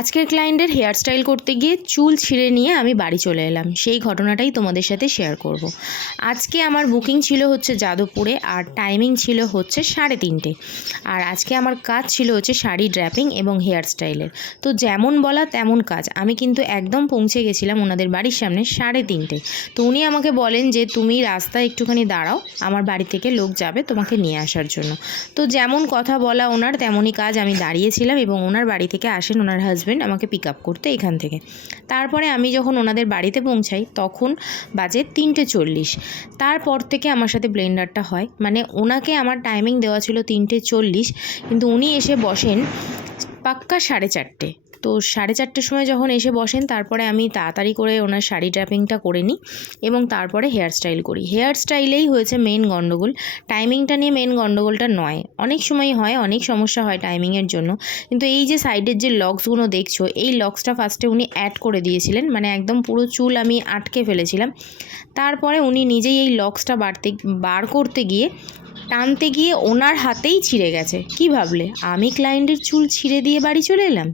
আজকের ক্লায়েন্টের hair style করতে গিয়ে চুল ছিঁড়ে নিয়ে আমি বাড়ি চলে এলাম। সেই ঘটনাটাই তোমাদের সাথে শেয়ার করব। আজকে আমার বুকিং ছিল হচ্ছে যাদবপুরে আর টাইমিং ছিল হচ্ছে সাড়ে তিনটে। আর আজকে আমার কাজ ছিল হচ্ছে শাড়ি ড্র্যাপিং এবং হেয়ার স্টাইলের তো যেমন বলা তেমন কাজ। আমি কিন্তু একদম পৌঁছে গেছিলাম ওনাদের বাড়ির সামনে সাড়ে তিনটে। তো উনি আমাকে বলেন যে, তুমি রাস্তায় একটুখানি দাঁড়াও। আমার বাড়ি থেকে লোক যাবে তোমাকে নিয়ে আসার জন্য। তো যেমন কথা বলা ওনার, তেমনই কাজ আমি দাঁড়িয়েছিলাম এবং ওনার বাড়ি থেকে আসেন ওনার হাজব্যান্ড আমাকে পিক আপ করতে এখান থেকে। তারপরে আমি যখন ওনাদের বাড়িতে পৌঁছাই, তখন বাজে তিনটে চল্লিশ। তারপর থেকে আমার সাথে ব্লেন্ডারটা হয়। মানে ওনাকে আমার টাইমিং দেওয়া ছিল তিনটে চল্লিশ, কিন্তু উনি এসে বসেন পাক্কা সাড়ে চারটে। তো সাড়ে চারটের সময় যখন এসে বসেন, তারপরে আমি তাড়াতাড়ি করে ওনার শাড়ি ড্র্যাপিংটা করে নিই এবং তারপরে হেয়ার স্টাইল করি। হেয়ার স্টাইলেই হয়েছে মেন গণ্ডগোল। টাইমিংটা নিয়ে মেন গণ্ডগোলটা নয়। অনেক সময় হয়, অনেক সমস্যা হয় টাইমিংয়ের জন্য। কিন্তু এই যে সাইডের যে লক্সগুলো দেখছ, এই লক্সটা ফার্স্টে উনি অ্যাড করে দিয়েছিলেন। মানে একদম পুরো চুল আমি আটকে ফেলেছিলাম। তারপরে উনি নিজেই এই লক্সটা বাড়তে, বার করতে গিয়ে টানতে গিয়ে ওনার হাতেই ছিঁড়ে গেছে। কি ভাবলে? আমি ক্লায়েন্টের চুল ছিঁড়ে দিয়ে বাড়ি চলে এলাম?